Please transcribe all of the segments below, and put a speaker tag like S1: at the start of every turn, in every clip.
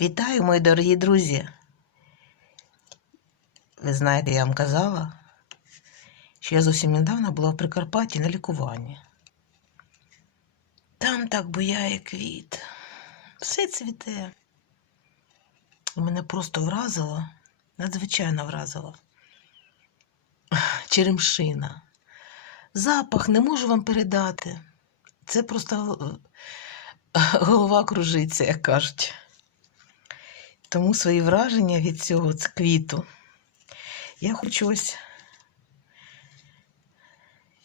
S1: Вітаю, мої дорогі друзі. Ви знаєте, я вам казала, що я зовсім недавно була в Прикарпатті на лікуванні. Там так буяє квіт. Все цвіте. Мене просто вразило, надзвичайно вразило. Черемшина. Запах не можу вам передати. Це просто голова кружиться, як кажуть. Тому свої враження від цього квіту я хочу ось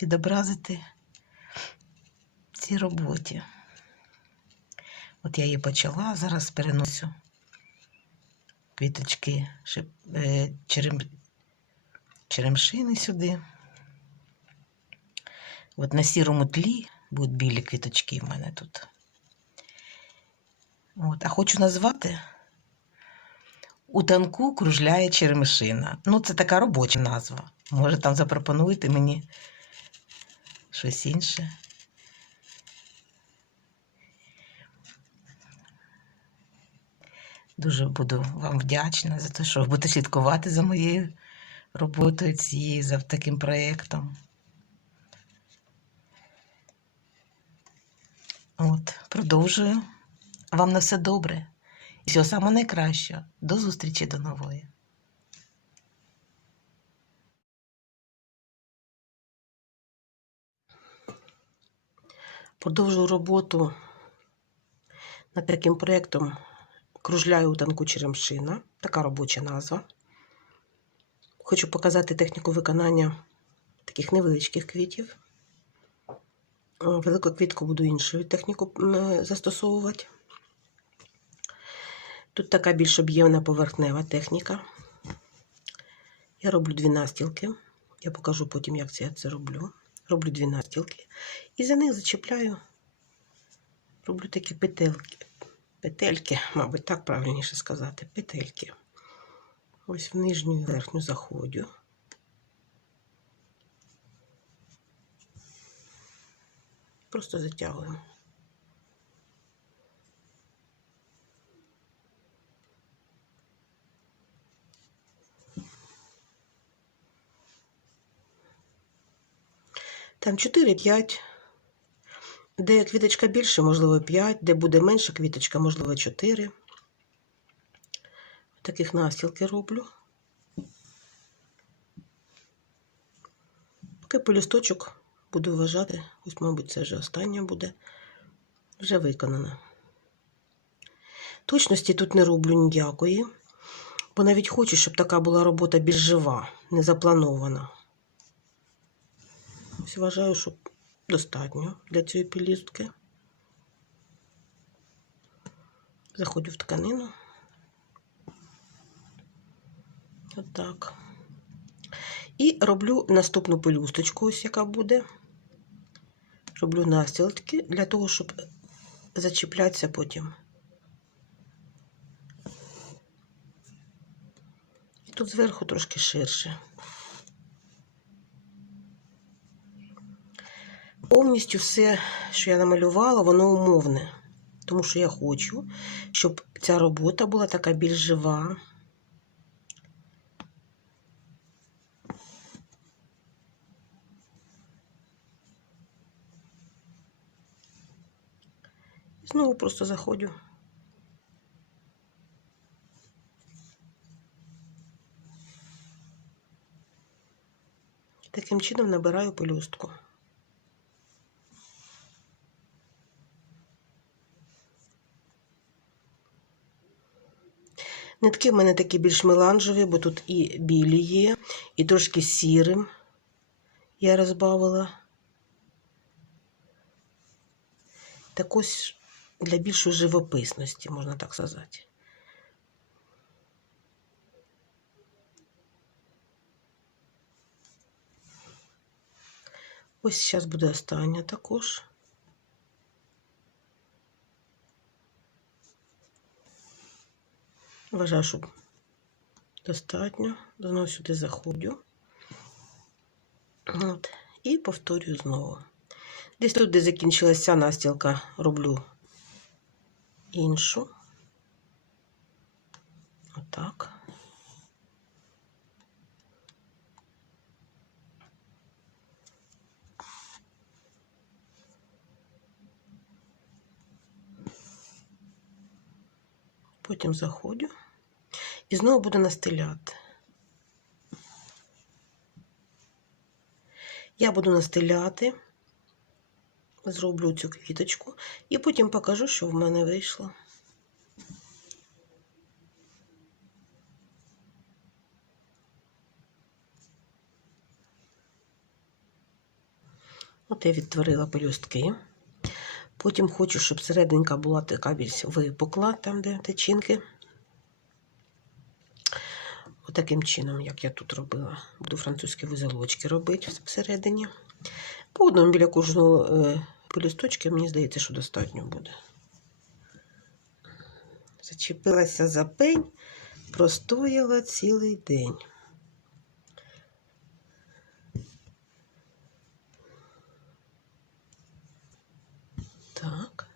S1: відобразити в цій роботі. От я її почала, зараз переносю квіточки е, черем, черемшини сюди. От на сірому тлі будуть білі квіточки в мене тут. От, а хочу назвати у танку кружляє черемшина. Ну, це така робоча назва. Може, там запропонуєте мені щось інше. Дуже буду вам вдячна за те, що ви будете слідкувати за моєю роботою цією, за таким проєктом. От, продовжую. Вам на все добре. Всього самого найкращого. До зустрічі до нової.
S2: Продовжую роботу над таким проєктом Кружляю у танку Черемшина. Така робоча назва. Хочу показати техніку виконання таких невеличких квітів. Е, Велику квітку буду іншою техніку е, застосовувати. Тут така більш об'ємна поверхнева техніка. Я роблю дві настілки. Я покажу потім, як це я це роблю. Роблю дві настілки. І за них зачіпляю, роблю такі петельки. Петельки, мабуть, так правильніше сказати. Петельки. Ось в нижню і верхню заходжу. Просто затягую. Там 4-5. Де квіточка більше, можливо, 5, де буде менша квіточка, можливо, 4. Таких настілки роблю. Поки полісточок буду вважати, ось, мабуть, це вже остання буде, вже виконана. Точності тут не роблю ніякої, бо навіть хочу, щоб така була робота більш жива, не запланована. Ось вважаю, що достатньо для цієї пелюстки. Заходжу в тканину. Отак. І роблю наступну пелюсточку, ось яка буде. Роблю настілки для того, щоб зачіплятися потім. І тут зверху трошки ширше. Повністю все, що я намалювала, воно умовне. Тому що я хочу, щоб ця робота була така більш жива. І знову просто заходжу. Таким чином набираю пелюстку. Нитки в мене такі більш меланжеві, бо тут і білі є, і трошки сірим я розбавила. Так ось для більшої живописності, можна так сказати. Ось зараз буде остання також. Вважаю, що достатньо. Знову сюди заходжу. От. І повторюю знову. Десь тут, де закінчилася ця настілка, роблю іншу. Отак. Потім заходжу і знову буду настеляти. Я буду настеляти, зроблю цю квіточку і потім покажу, що в мене вийшло. От я відтворила пелюстки. Потім хочу, щоб серединка була така більш випукла, там, де течінки. Отаким чином, як я тут робила. Буду французькі вузелочки робити всередині. По одному біля кожного е, пелюсточки, мені здається, що достатньо буде. Зачепилася за пень, простояла цілий день. Так.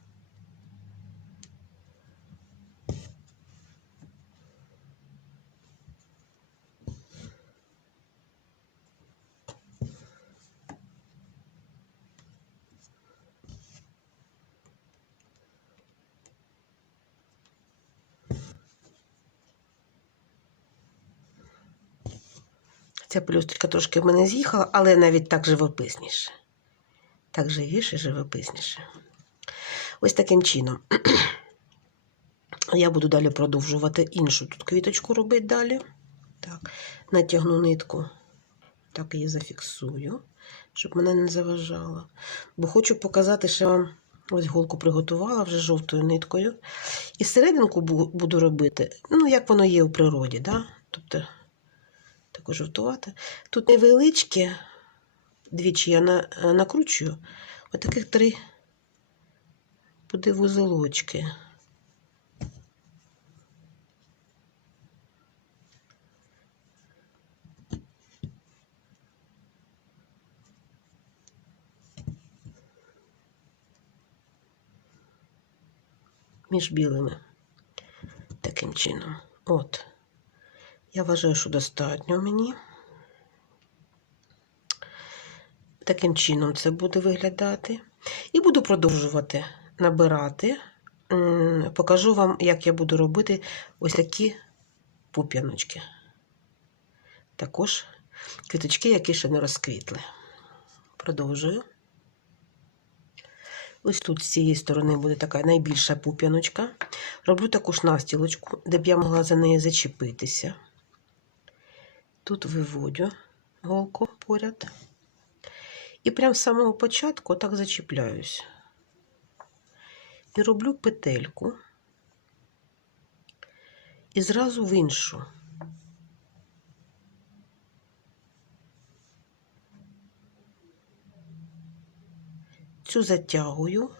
S2: Ця плюсточка трошки в мене з'їхала, але навіть так живописніше. Так живіше, живописніше. Ось таким чином. Я буду далі продовжувати іншу тут квіточку робити далі. Так, натягну нитку, так її зафіксую, щоб мене не заважало. Бо хочу показати, що вам ось голку приготувала вже жовтою ниткою. І серединку буду робити, ну, як воно є у природі. Да? Тобто, таку жовтувати. Тут невеличкі, двічі я на, е, накручую, отаких три буде. Між білими. Таким чином. От. Я вважаю, що достатньо мені. Таким чином це буде виглядати. І буду продовжувати набирати. Покажу вам, як я буду робити ось такі пуп'яночки. Також квіточки, які ще не розквітли. Продовжую. Ось тут з цієї сторони буде така найбільша пуп'яночка. Роблю також настілочку, де б я могла за неї зачепитися. Тут виводю голку поряд. І прямо з самого початку так зачіпляюсь. І роблю петельку. І зразу в іншу. Цю затягую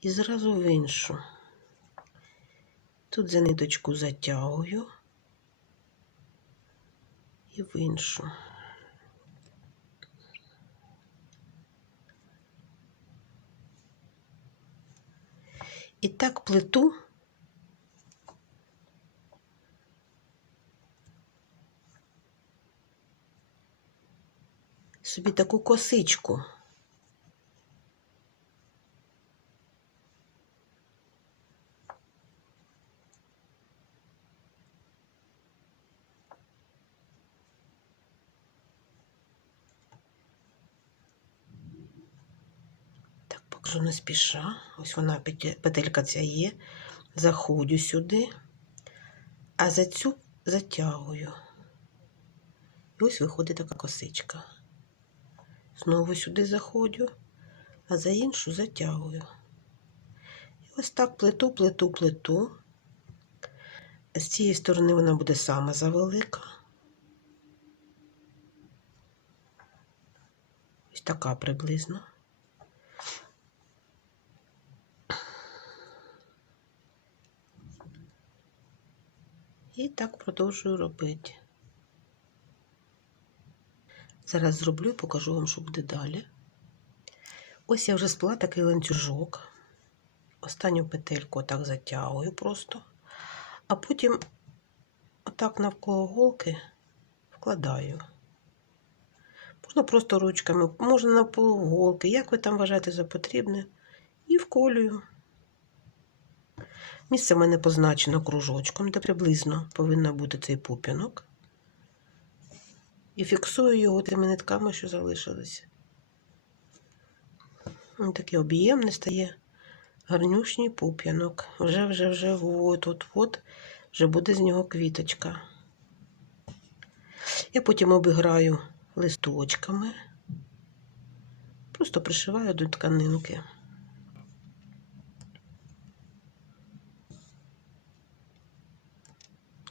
S2: і зразу в іншу. Тут за ниточку затягую і в іншу. І так плиту Собі таку косичку. Покажу не спіша. Ось вона петелька ця є. Заходжу сюди, а за цю затягую. І ось виходить така косичка. Знову сюди заходжу, а за іншу затягую. І ось так плету, плету, плету. З цієї сторони вона буде сама завелика. Ось така приблизно. Так продовжую робити. Зараз зроблю і покажу вам, що буде далі. Ось я вже сплела такий ланцюжок. Останню петельку отак затягую просто. А потім отак навколо голки вкладаю. Можна просто ручками, можна на полуголки, як ви там вважаєте за потрібне, і вколюю. Місце в мене позначено кружочком, де приблизно повинен бути цей пуп'янок. І фіксую його тими нитками, що залишилися. Ось такий об'ємний стає гарнюшній пуп'янок. Вже, вже, вже, от, от, от, вже буде з нього квіточка. Я потім обіграю листочками. Просто пришиваю до тканинки.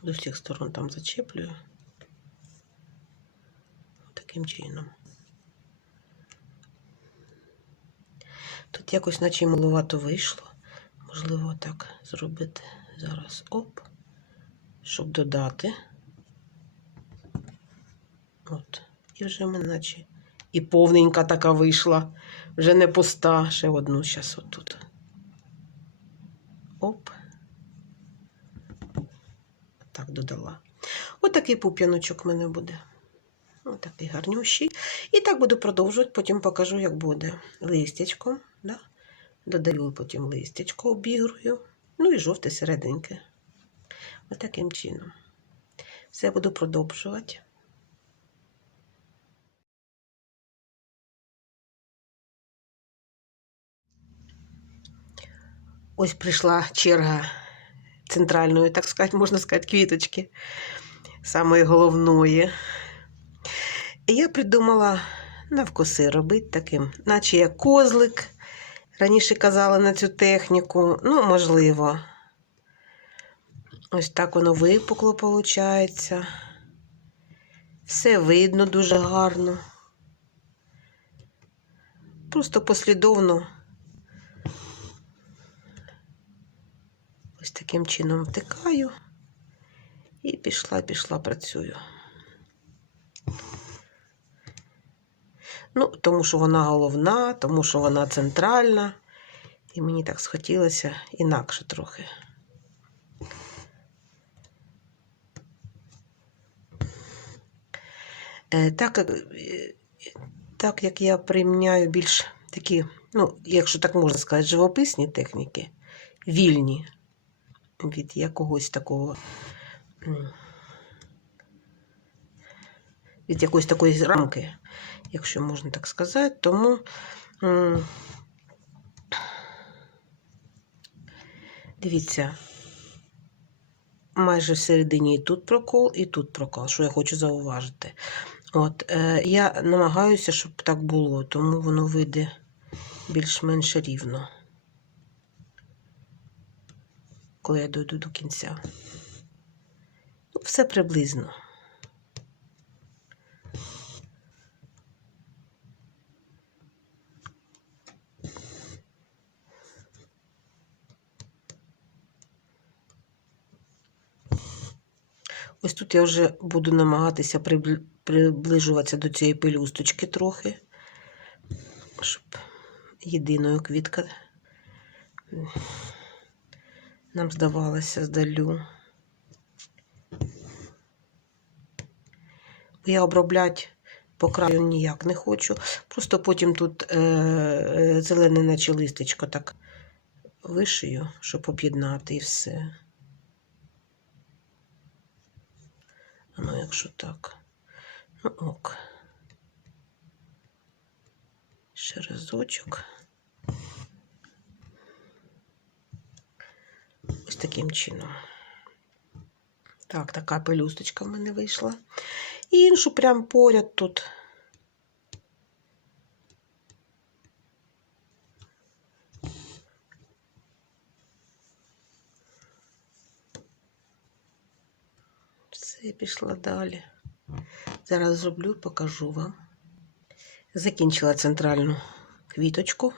S2: З усіх сторон там зачеплюю. Таким чином. Тут якось наче й маловато вийшло. Можливо, так зробити зараз оп, щоб додати. От. І вже мене наче і повненька така вийшла. Вже не пуста. Ще одну зараз отут. Оп. Так додала. Отакий пуп'яночок в мене буде. Отакий гарнющий. І так буду продовжувати, потім покажу, як буде. Листячком. Да? Додаю потім листячко, обігрую. Ну і жовте серединке. Отаким чином. Все буду продовжувати. Ось прийшла черга центральної, так сказати, можна сказати, квіточки, самої головної. І я придумала навкоси робити таким, наче як козлик. Раніше казали на цю техніку. Ну, можливо. Ось так воно випукло, виходить. Все видно дуже гарно. Просто послідовно. Ось таким чином втикаю і пішла, пішла, працюю. Ну, тому що вона головна, тому що вона центральна. І мені так схотілося інакше трохи. Е, Так, е, так як я приміняю більш такі, ну, якщо так можна сказати, живописні техніки, вільні від якогось такого. Від якоїсь такої рамки, якщо можна так сказати. Тому дивіться, майже всередині і тут прокол, і тут прокол, що я хочу зауважити. От, е, я намагаюся, щоб так було, тому воно вийде більш-менш рівно, коли я дойду до кінця. Все приблизно. Ось тут я вже буду намагатися приближуватися до цієї пелюсточки трохи, щоб єдиною квітка нам здавалася здалю. Я обробляти по краю ніяк не хочу. Просто потім тут е, е, зелене наче листечко так вишию, щоб об'єднати і все. Ну, якщо так. Ну, ок. Ще разочок. Ось таким чином. Так, така пелюсточка в мене вийшла. І іншу прямо поряд тут. Все, пішла далі. Зараз зроблю, покажу вам. Закінчила центральну квіточку.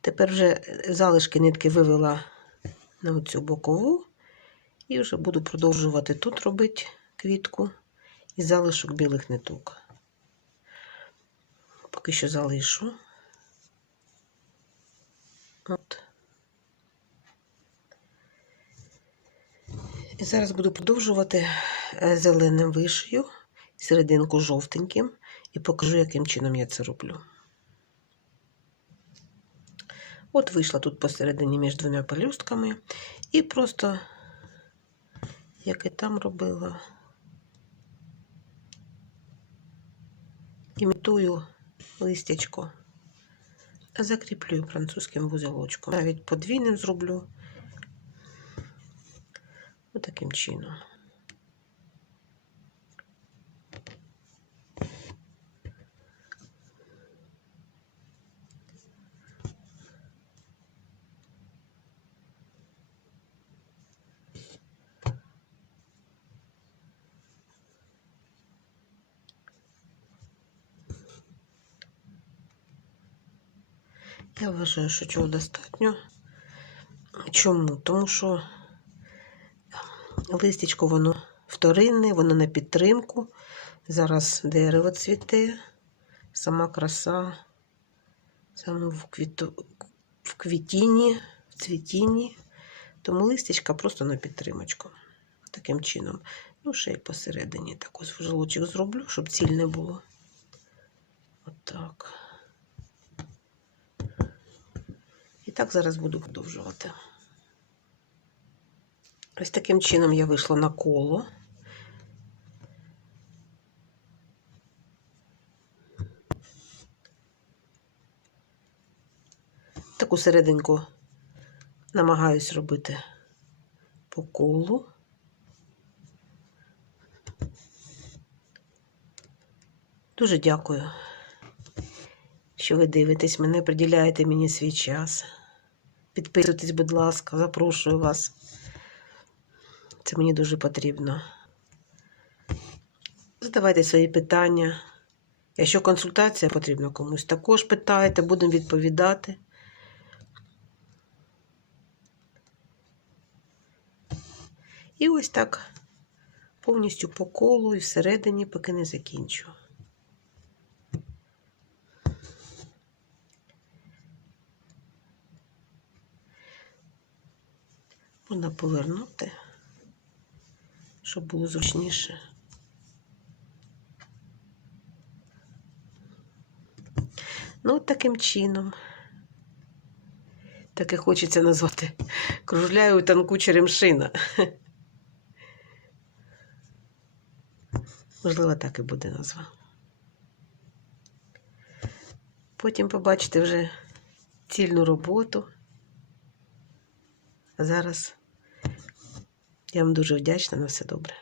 S2: Тепер вже залишки нитки вивела на оцю бокову. І вже буду продовжувати тут робити квітку і залишок білих ниток. Поки що залишу. От. І зараз буду продовжувати е, зеленим вишию, серединку жовтеньким, і покажу, яким чином я це роблю. От вийшла тут посередині між двома пелюстками, і просто, як і там робила, імітую листячко, а закріплюю французьким вузелочком. Навіть подвійним зроблю. Отаким чином. Я вважаю, що цього достатньо. Чому? Тому що листячко воно вторинне, воно на підтримку. Зараз дерево цвіте, сама краса, саме в, квіту, в квітінні, в цвітінні. Тому листячка просто на підтримочку. Таким чином. Ну, ще й посередині так ось вузолочок зроблю, щоб ціль не було. Отак. І так зараз буду продовжувати. Ось таким чином я вийшла на коло. Таку серединку намагаюсь робити по колу. Дуже дякую, що ви дивитесь мене, приділяєте мені свій час. Підписуйтесь, будь ласка, запрошую вас. Це мені дуже потрібно. Задавайте свої питання. Якщо консультація потрібна комусь, також питайте, будемо відповідати. І ось так повністю по колу і всередині, поки не закінчу. Можна повернути, щоб було зручніше. Ну, от таким чином. Так і хочеться назвати. Кружляю танку черемшина. Можливо, так і буде назва. Потім побачите вже цільну роботу. А зараз я вам дуже вдячна на все добре.